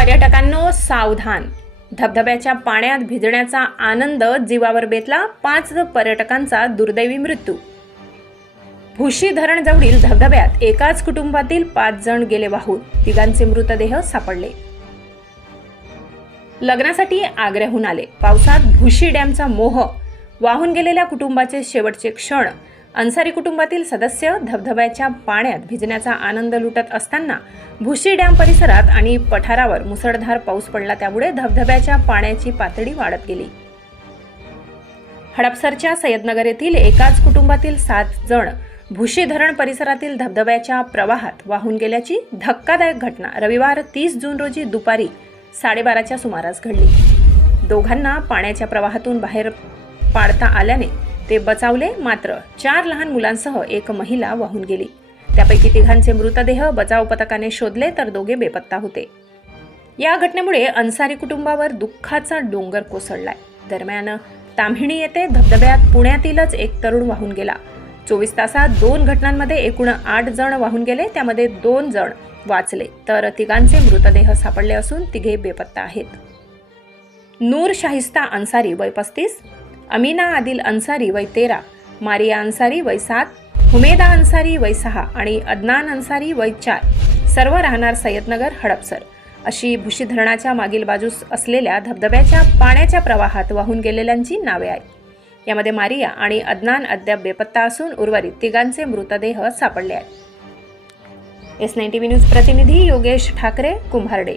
पर्यटकांनो सावधान. धबधब्याच्या पाण्यात भिजण्याचा आनंद जीवावर बेतला पाच पर्यटकांचा दुर्दैवी मृत्यू. भुशी धरण जवळील धबधब्यात एकाच कुटुंबातील पाच जण गेले वाहून. तिघांचे मृतदेह सापडले. लग्नासाठी आग्र्याहून आले. पावसात भुशी डॅमचा मोह. वाहून गेलेल्या कुटुंबाचे शेवटचे क्षण. अन्सारी कुटुंबातील सदस्य धबधब्याच्या पाण्यात भिजण्याचा आनंद लुटत असताना भुशी डॅम परिसरात आणि पठारावर मुसळधार पाऊस पडला त्यामुळे धबधब्याच्या पाण्याची पातळी वाढत गेली. हडपसरच्या सय्यदनगर येथील एकाच कुटुंबातील सात जण भुशी धरण परिसरातील धबधब्याच्या प्रवाहात वाहून गेल्याची धक्कादायक घटना रविवार तीस जून रोजी दुपारी साडेबाराच्या सुमारास घडली. दोघांना पाण्याच्या प्रवाहातून बाहेर पाडता आल्याने ते बचावले मात्र चार लहान मुलांसह एक महिला वाहून गेली. त्यापैकी तिघांचे मृतदेह बचाव पथकाने शोधले तर दोघे बेपत्ता होते. या घटनेमुळे अन्सारी कुटुंबावर दुःखाचा डोंगर कोसळलाय. दरम्यान ताम्हिणी येथे धबधब्यात पुण्यातीलच एक तरुण वाहून गेला. चोवीस तासात दोन घटनांमध्ये एकूण आठ जण वाहून गेले त्यामध्ये दोन जण वाचले. तर तिघांचे मृतदेह सापडले असून तिघे बेपत्ता आहेत. नूर शाहिस्ता अन्सारी वय पस्तीस अमीना आदिल अन्सारी वय तेरा मारिया अन्सारी वय सात हुमेदा अन्सारी वय सहा आणि अदनान अन्सारी वय चार. सर्व राहणार सय्यदनगर हडपसर. अशी भुशी धरणाच्या मागील बाजूस असलेल्या धबधब्याच्या पाण्याच्या प्रवाहात वाहून गेलेल्यांची नावे आहेत. यामध्ये मारिया आणि अदनान अद्याप बेपत्ता असून उर्वरित तिघांचे मृतदेह सापडले आहेत. S nine T V news प्रतिनिधी योगेश ठाकरे कुंभारडे